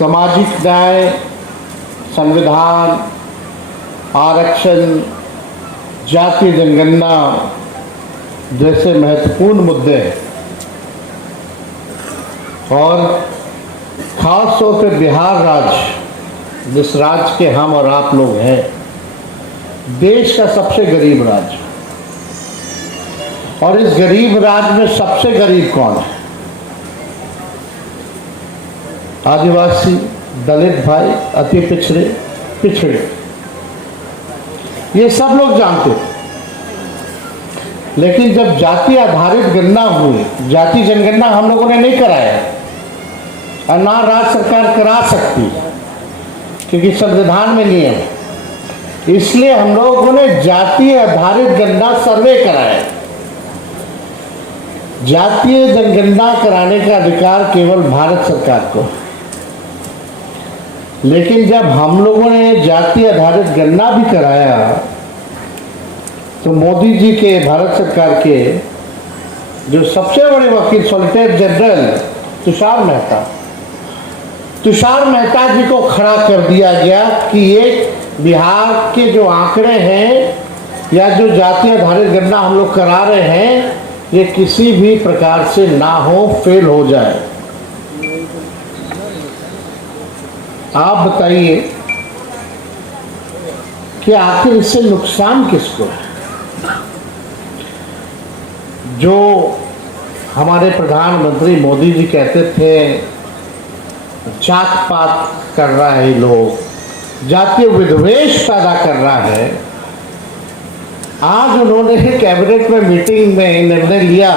सामाजिक न्याय, संविधान, आरक्षण, जातीय जनगणना जैसे महत्वपूर्ण मुद्दे और खास तौर पर बिहार राज्य, जिस राज्य के हम और आप लोग हैं, देश का सबसे गरीब राज्य, और इस गरीब राज्य में सबसे गरीब कौन है? आदिवासी, दलित भाई, अति पिछड़े, ये सब लोग जानते थे। लेकिन जब जाति आधारित गणना हुई, जाति जनगणना हम लोगों ने नहीं कराया और ना राज्य सरकार करा सकती, क्योंकि संविधान में नियम है। इसलिए हम लोगों ने जातीय आधारित गणना सर्वे कराया। जातीय जनगणना कराने का अधिकार केवल भारत सरकार को, लेकिन जब हम लोगों ने जाति आधारित गणना भी कराया तो मोदी जी के, भारत सरकार के जो सबसे बड़े वकील सॉलिसिटर जनरल तुषार मेहता जी को खड़ा कर दिया गया कि ये बिहार के जो आंकड़े हैं या जो जाति आधारित गणना हम लोग करा रहे हैं, ये किसी भी प्रकार से ना हो, फेल हो जाए। आप बताइए कि आखिर इससे नुकसान किसको है? जो हमारे प्रधानमंत्री मोदी जी कहते थे जात पात कर रहा है लोग, जातीय विद्वेष पैदा कर रहा है, आज उन्होंने कैबिनेट में मीटिंग में निर्णय लिया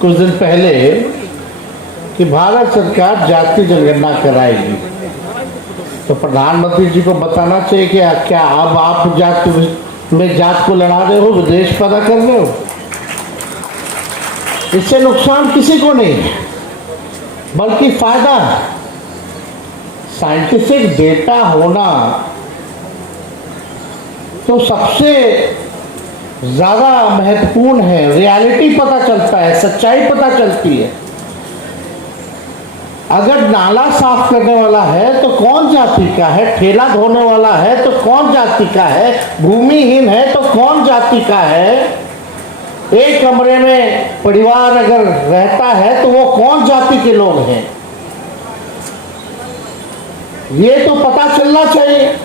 कुछ दिन पहले कि भारत सरकार जातीय जनगणना कराएगी। तो प्रधानमंत्री जी को बताना चाहिए कि क्या अब आप जात को लड़ा रहे हो, विद्वेष पैदा कर रहे हो? इससे नुकसान किसी को नहीं है, बल्कि फायदा है। साइंटिफिक डेटा होना तो सबसे ज्यादा महत्वपूर्ण है। रियलिटी पता चलता है, सच्चाई पता चलती है। अगर नाला साफ करने वाला है तो कौन जाति का है, ठेला धोने वाला है तो कौन जाति का है, भूमिहीन है तो कौन जाति का है, एक कमरे में परिवार अगर रहता है तो वो कौन जाति के लोग हैं, ये तो पता चलना चाहिए।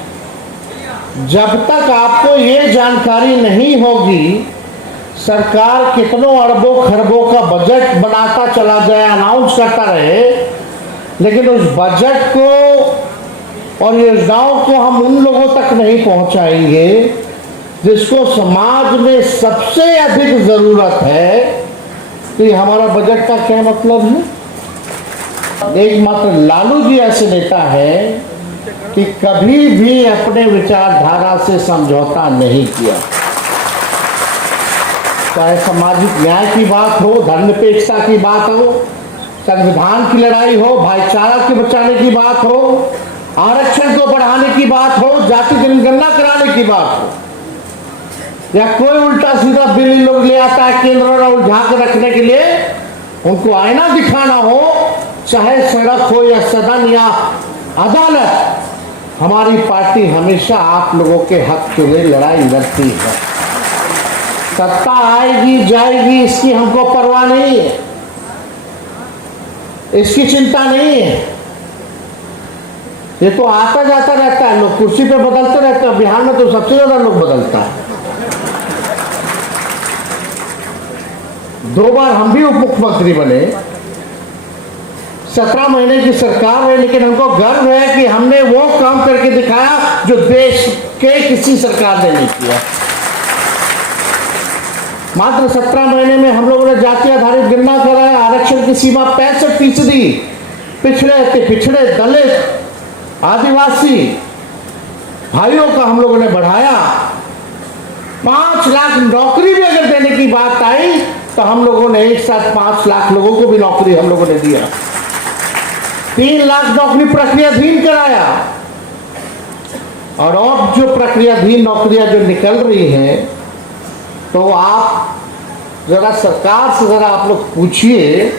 जब तक आपको ये जानकारी नहीं होगी, सरकार कितनों अरबों खरबों का बजट बनाता चला जाए, अनाउंस करता रहे, लेकिन उस बजट को और योजनाओं को हम उन लोगों तक नहीं पहुंचाएंगे जिसको समाज में सबसे अधिक जरूरत है, तो हमारा बजट का क्या मतलब है? एकमात्र लालू जी ऐसे नेता है कि कभी भी अपने विचारधारा से समझौता नहीं किया। चाहे सामाजिक न्याय की बात हो, धर्मनिरपेक्षता की बात हो, संविधान की लड़ाई हो, भाईचारा के बचाने की बात हो, आरक्षण को बढ़ाने की बात हो, जाति जनगणना कराने की बात हो, या कोई उल्टा सीधा बिल लोग ले आता है केंद्र और उलझा के रखने के लिए, उनको आईना दिखाना हो, चाहे सड़क हो या सदन या अदालत, हमारी पार्टी हमेशा आप लोगों के हक के लिए लड़ाई लड़ती है। सत्ता आएगी जाएगी इसकी हमको परवाह नहीं है, इसकी चिंता नहीं है। ये तो आता जाता रहता है, लोग कुर्सी पे बदलते रहते हैं। बिहार में तो सबसे ज्यादा लोग बदलता है। 2 बार हम भी उप मुख्यमंत्री बने, 17 महीने की सरकार है, लेकिन हमको गर्व है कि हमने वो काम करके दिखाया जो देश के किसी सरकार ने नहीं किया। मात्र 17 महीने में हम लोगों ने जाति आधारित गणना कराया, आरक्षण की सीमा 65%, पिछड़े दलित आदिवासी भाइयों का हम लोगों ने बढ़ाया। 5 लाख नौकरी भी अगर देने की बात आई तो हम लोगों ने एक साथ 5 लाख लोगों को भी नौकरी हम लोगों ने दिया। 3 लाख नौकरी प्रक्रियाधीन कराया, और अब जो प्रक्रियाधीन नौकरियां जो निकल रही हैं, तो आप जरा सरकार से जरा आप लोग पूछिए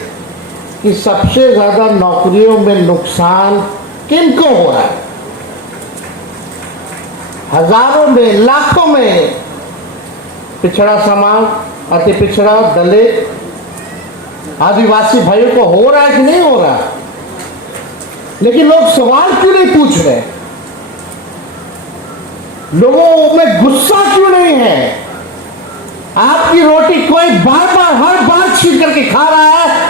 कि सबसे ज्यादा नौकरियों में नुकसान किनको हो रहा है? हजारों में, लाखों में पिछड़ा समाज, अति पिछड़ा, दलित, आदिवासी भाइयों को हो रहा है कि नहीं हो रहा? लेकिन लोग सवाल क्यों नहीं पूछ रहे? लोगों में गुस्सा क्यों नहीं है? आपकी रोटी कोई बार बार हर बार छीन करके खा रहा है,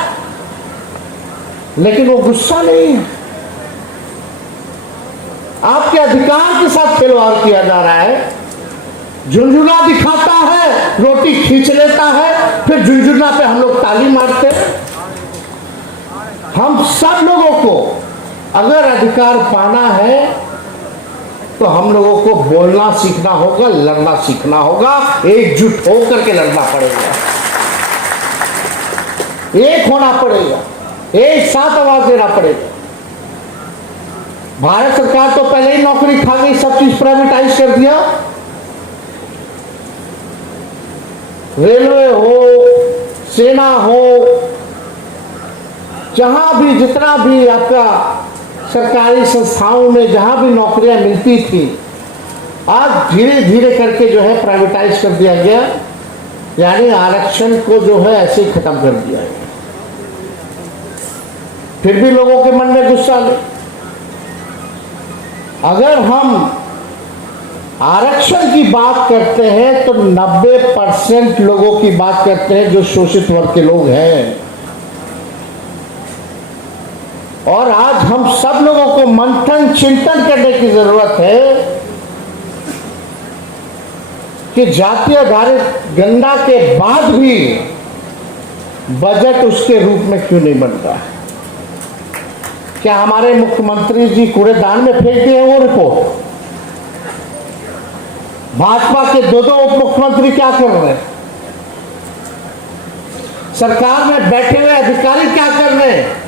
लेकिन वो गुस्सा नहीं है। आपके अधिकार के साथ खिलवाड़ किया जा रहा है। झुंझुना दिखाता है, रोटी खींच लेता है, फिर झुंझुना पे हम लोग ताली मारते हैं। हम सब लोगों को अगर अधिकार पाना है तो हम लोगों को बोलना सीखना होगा, लड़ना सीखना होगा, एकजुट होकर के लड़ना पड़ेगा, एक होना पड़ेगा, एक साथ आवाज देना पड़ेगा। भारत सरकार तो पहले ही नौकरी खा गई, सब चीज प्राइवेटाइज कर दिया। रेलवे हो, सेना हो, जहां भी जितना भी आपका सरकारी संस्थाओं में जहां भी नौकरियां मिलती थी, आज धीरे धीरे करके जो है प्राइवेटाइज कर दिया गया, यानी आरक्षण को जो है ऐसे ही खत्म कर दिया गया। फिर भी लोगों के मन में गुस्सा नहीं। अगर हम आरक्षण की बात करते हैं तो 90% लोगों की बात करते हैं जो शोषित वर्ग के लोग हैं। और आज हम सब लोगों को मंथन चिंतन करने की जरूरत है कि जाति आधारित गणना के बाद भी बजट उसके रूप में क्यों नहीं बनता है? क्या हमारे मुख्यमंत्री जी कूड़ेदान में फेंक दिए वो रिपोर्ट? भाजपा के दो उप मुख्यमंत्री क्या कर रहे हैं? सरकार में बैठे हुए अधिकारी क्या कर रहे हैं?